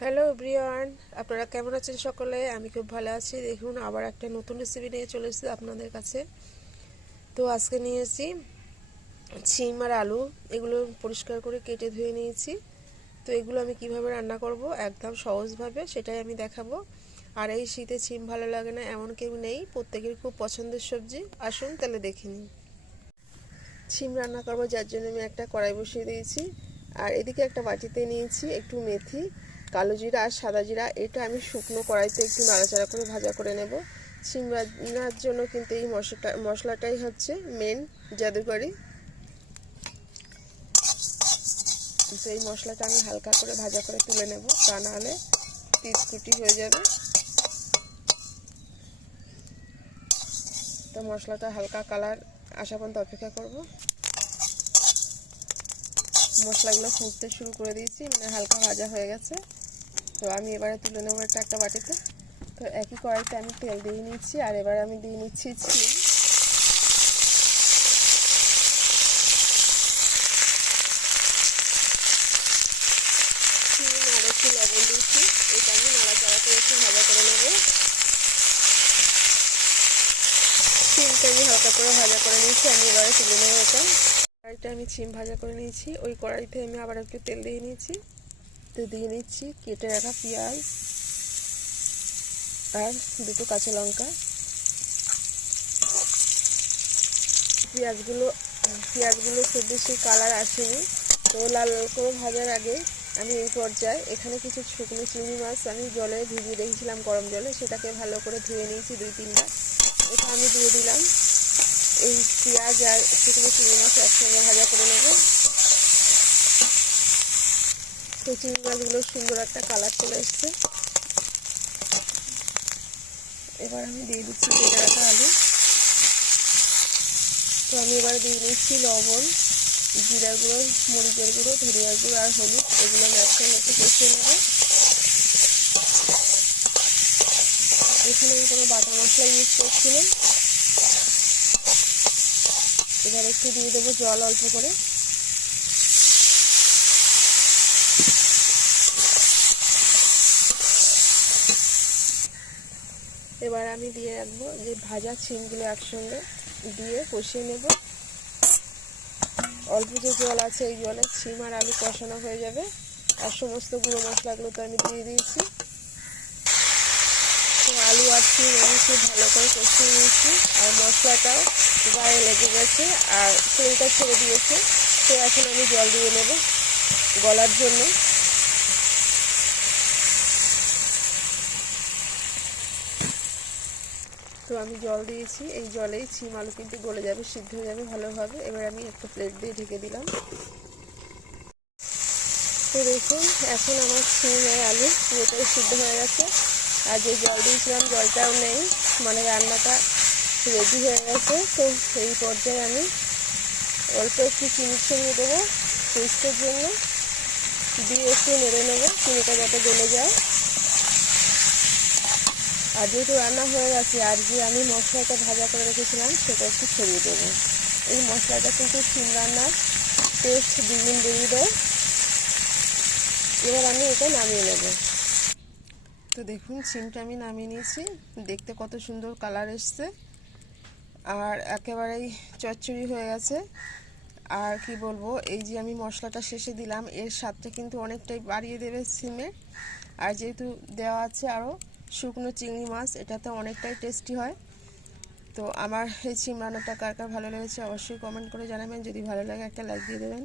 Hello everyone, আপনারা কেমন আছেন সকলে? আমি খুব ভালো আছি। দেখুন, আবার একটা নতুন রেসিপি নিয়ে চলে এসেছি আপনাদের কাছে। তো আজকে নিয়েছি শিম আর আলু। এগুলো পরিষ্কার করে কেটে ধুয়ে নিয়েছি। তো এগুলো আমি কিভাবে রান্না করব একদম সহজভাবে সেটাই আমি দেখাবো। আর এই শীতে শিম ভালো লাগে না এমন কেউ নেই, প্রত্যেকের খুব পছন্দের সবজি। আসুন তাহলে দেখে নিই। শিম রান্না করবো, যার জন্য আমি একটা কড়াই বসিয়ে দিয়েছি। আর এদিকে একটা বাটিতে নিয়েছি একটু মেথি, কালো জিরা আর সাদা জিরা। এটা আমি শুকনো কড়াইতে একটু নাড়াচাড়া করে ভাজা করে নেব। শিম রান্নার জন্য কিন্তু এই মশলাটাই হচ্ছে মেন জাদুকরি। তো এই মশলাটা আমি হালকা করে ভাজা করে তুলে নেব, তা নাহলে তিতকুটি হয়ে যাবে। তো মশলাটা হালকা কালার আসা পর্যন্ত অপেক্ষা করব। মশলাগুলো ফুটতে শুরু করে দিয়েছি, মানে হালকা ভাজা হয়ে গেছে। তো আমি এবারে তুলে নেবো একটা বাটিতে। তো একই কড়াইতে আমি তেল দিয়ে নিচ্ছি, আর এবার আমি দিয়ে নিচ্ছি শিম। শিম আর একটু লবণ দিচ্ছি। এটা আমি নাড়াচাড়া করে একটু ভাজা করে নেব। শিমটা আমি হালকা করে ভাজা করে নিয়েছি, আমি এবারে তুলে নেবো এটা। কড়াইটা আমি শিম ভাজা করে নিয়েছি, ওই কড়াইতে আমি আবার একটু তেল দিয়ে নিয়েছি। তো দিয়ে নিচ্ছি কেটে রাখা পেঁয়াজ আর দুটো কাঁচা লঙ্কা। পেঁয়াজগুলো খুব বেশি কালার আসেনি, তো লাল করে ভাজার আগে আমি এই পর্যায়ে এখানে কিছু শুকনো চিংড়ি মাছ আমি জলে ভিজিয়ে রেখেছিলাম, গরম জলে, সেটাকে ভালো করে ধুয়ে নিয়েছি 2-3 বার। এটা আমি দিয়ে দিলাম। এই পেঁয়াজ আর শুকনো চিংড়ি মাছ একসঙ্গে ভাজা করে নেব। তো চিংড়ি মাছগুলো সুন্দর একটা কালার চলে এসছে। এবার আমি দিয়ে দিচ্ছি কেটে রাখা আলু। তো আমি এবার দিয়ে নিচ্ছি লবণ, জিরা গুঁড়ো, মরিচের গুঁড়ো, ধনিয়ার গুঁড়ো আর হলুদ। এগুলো আমি একসঙ্গে একটু কষিয়ে নেব। এখানে আমি কোনো বাটা মশলা ইউজ করছি না। এবার একটু দিয়ে দেবো জল অল্প করে। এবার আমি দিয়ে রাখবো যে ভাজা শিমগুলো একসঙ্গে দিয়ে কষিয়ে নেব। অল্প যে জল আছে এই জলে শিম আর আলু কষানো হয়ে যাবে। আর সমস্ত গুঁড়ো মশলাগুলো তো আমি দিয়ে দিয়েছি। তো আলু আর শিম আমি খুব ভালো করে কষিয়ে নিয়েছি, আর মশলাটাও গায়ে লেগে গেছে আর তেলটা ছেড়ে দিয়েছে। তো এখন আমি জল দিয়ে নেব গলার জন্য। তো আমি জল দিয়েছি, এই জলেই শিম আলু কিন্তু গলে যাবে, সিদ্ধ হয়ে যাবে ভালোভাবে। এবার আমি একটা প্লেট দিয়ে ঢেকে দিলাম। তো দেখুন, এখন আমার শিম আর আলু পুরোটাই সিদ্ধ হয়ে গেছে। আর যে জল দিয়েছিলাম জলটাও নেই, মানে রান্নাটা রেডি হয়ে গেছে। তো এই পর্যায়ে আমি অল্প একটু চিনি ছড়িয়ে দেবো টেস্টের জন্য, দিয়ে একটু নেড়ে নেবো চিনিটা যাতে গলে যায়। আর যেহেতু রান্না হয়ে গেছে, আর যে আমি মশলাটা ভাজা করে রেখেছিলাম সেটা একটু ছড়িয়ে দেবো। এই মশলাটা কিন্তু শিম রান্নার টেস্ট দ্বিগুণ বেরিয়ে দেয়। এবার আমি এটা নামিয়ে নেব। তো দেখুন, শিমটা আমি নামিয়ে নিয়েছি, দেখতে কত সুন্দর কালার এসছে আর একেবারেই চচ্চড়ি হয়ে গেছে। আর কি বলবো, এই যে আমি মশলাটা শেষে দিলাম, এর স্বাদটা কিন্তু অনেকটাই বাড়িয়ে দেবে শিমের। আর যেহেতু দেওয়া আছে আরও শুকনো চিংড়ি মাছ, এটাতে অনেকটাই টেস্টি হয়। তো আমার এই শিম রান্নাটা কার কার ভালো লেগেছে অবশ্যই কমেন্ট করে জানাবেন। যদি ভালো লাগে একটা লাইক দিয়ে দেবেন।